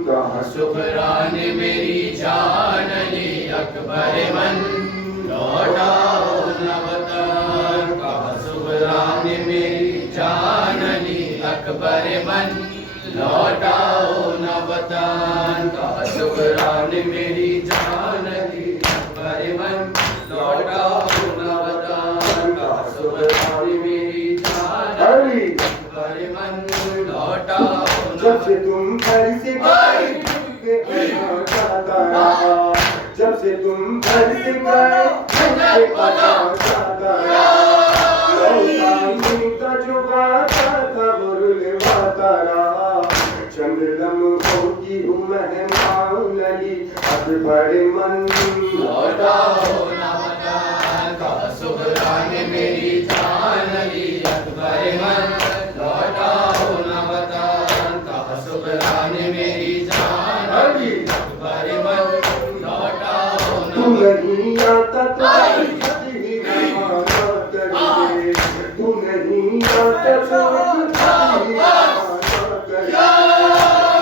कहा शुक्रान मेरी जान अली अकबर मन, लौटाओ न वतन कहा शुक्रान मेरी अकबर मन लौटाओ न वतन का शुक्रान मेरी जान अली अकबर मन लौटाओ न वतन का शुक्रान मेरी जान अली अकबर मन लौटाओ जब से तुम घर से गए जब से तुम घर से गए का जो वादा था वो रुलवाता रहा चंद्रदम होती हूँ मेहमान अली अकबर मन लौटाओ न वतन का शुक्रान मेरी जान अली अकबर मन लौटाओ न वतन का शुक्रान मेरी जान अली अकबर मन लौटाओ तू नहीं आता तो ही रवाना करेंगे तू नहीं आता तो ही रवाना करेंगे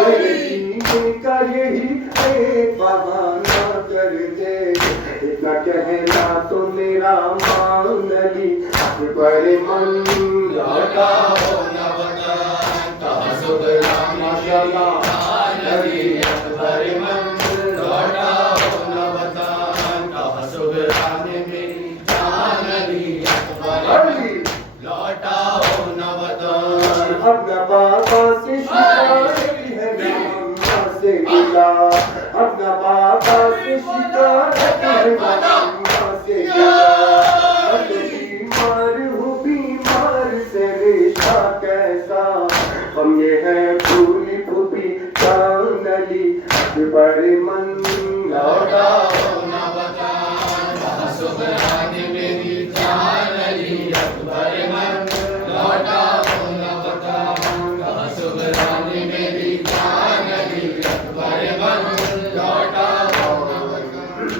तेरे जीने का यही एक बहाना कर दे इतना कहना तो मेरा मान अली अकबर मन लौटाओ न वतन का शुक्रान मेरी जान अली अकबर मन लौटाओ न वतन का शुक्रान मेरी जान अली अकबर लौटाओ न वतन अपना बाबा से शिकायत है मम्मा से गिला अपना बाबा से शिकायत है मम्मा से गिला बीमार हूँ बीमार से रिश्ता कैसा हम ये है भूली भूपी जान अली अकबर मन लौटाओ न वतन का शुक्रान मेरी जान अली अकबर मन लौटाओ न वतन का शुक्रान मेरी जान अली अकबर मन लौटाओ न वतन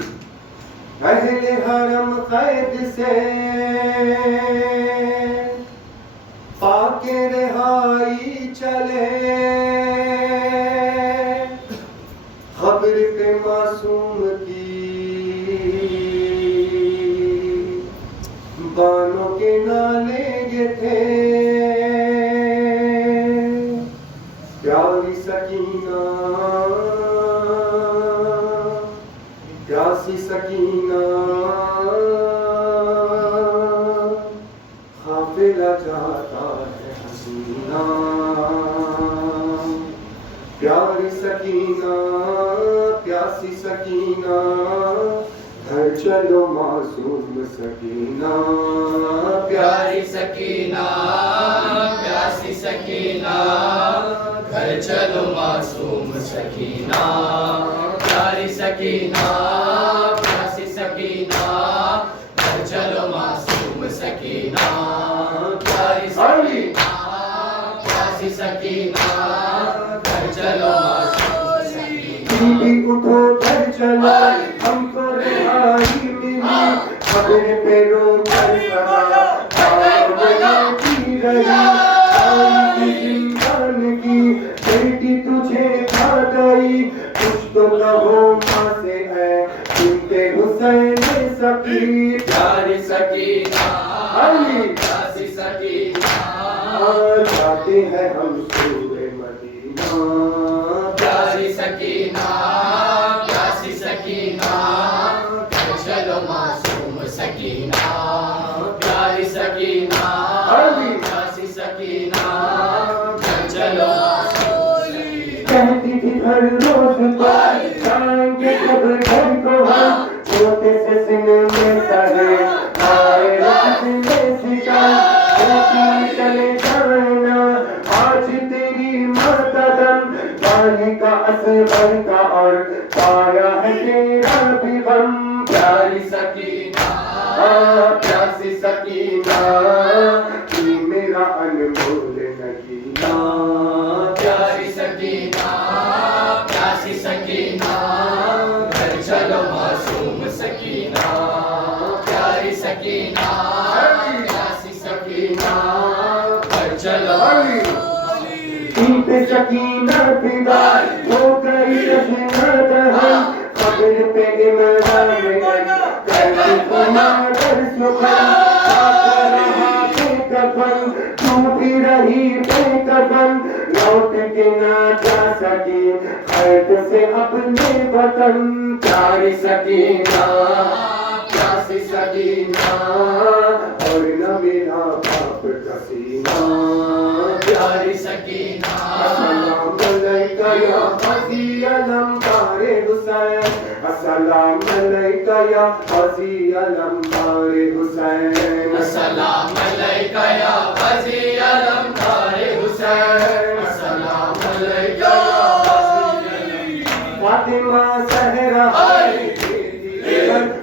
अहले हरम कैद से पाके रिहाई चले खबर के मासूम की बानों के नाले ये थे प्यारी सकीना प्यासी सकीना काफिला जाता है हसीना प्यारी सकीना प्यासी सकीना घर चलो मासूम सकीना प्यारी सकीना प्यासी सकीना घर चलो मासूम सकीना प्यारी सकीना प्यासी सकीना घर चलो मासूम सकीना प्यारी सकीना प्यासी सकीना घर चलो मासूम सकीना बीबी उठो घर चलो हमको रिहाई मिली खबर पे रो कर बेटी तुझे खा गई कुछ तो कहो माँ से है सुनते हुसैन सकी प्यारी सकीना प्यासी सकीना जाते हैं हम सूरे मदीना प्यारी सकीना प्यासी सकीना घर चलो मासूम सकीना प्यारी सकीना प्यासी सकीना घर चलो कहती थी हर रोज को जाएंगे कब घर को हम छोटे से सीने में सारे आए रखने सीधा कहती चले जाना आज तेरी माता दम पानी का असर का और पाया है तेरा भी गम प्यारी सकीना प्यासी सकीना तू मेरा अनमोल नगीना प्यारी सकीना प्यासी सकीना घर चलो मासूम सकीना प्यारी सकीना प्यासी सकीना घर चलो पे सकीना फिदा हो गई जश्न दहन खबर पे इमरान में कैसी कुमार सुखन रहा के कफन तू भी रही बेकदम, लौट के ना जा सकी खैर से अपने वतन। प्यारी सकीना, प्यासी सकीना, और न मेरा बाप कसीना। प्यारी सकीना, अस्सलाम अलैका या ग़ाज़ी अलमदारे हुसैन, अस्सलाम अलैका या ग़ाज़ी अलमदारे हुसैन, अस्सलाम अलैका या ग़ाज़ी अलमदारे हुसैन, अस्सलाम अलैका या ग़ाज़ी। फातिमा ज़हरा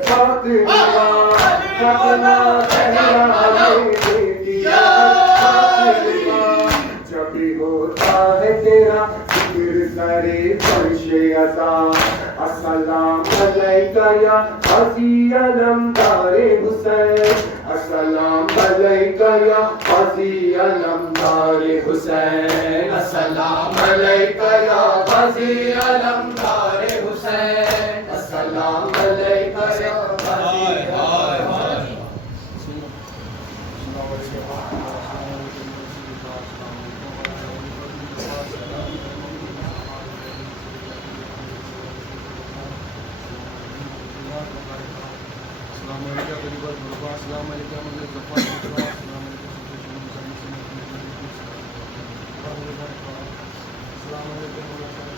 फातिमा, फातिमा ज़हरा जब भी होता है तेरा जिक्र करे फर्शे अज़ा। अस्सलाम अलैका या ग़ाज़ी अलमदारे हुसैन, अस्सलाम अलैका या ग़ाज़ी अलमदारे हुसैन, अस्सलाम अलैका या ग़ाज़ी अलमदारे हुसैन, अस्सलाम अलैका या ग़ाज़ी अलमदारे। Assalamualaikum warahmatullahi wabarakatuh.